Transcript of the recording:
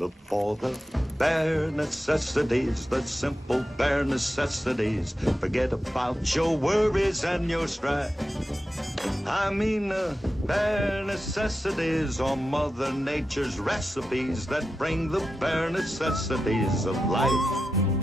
Look for the bare necessities, the simple bare necessities. Forget about your worries and your strife. I mean the bare necessities are Mother Nature's recipes that bring the bare necessities of life.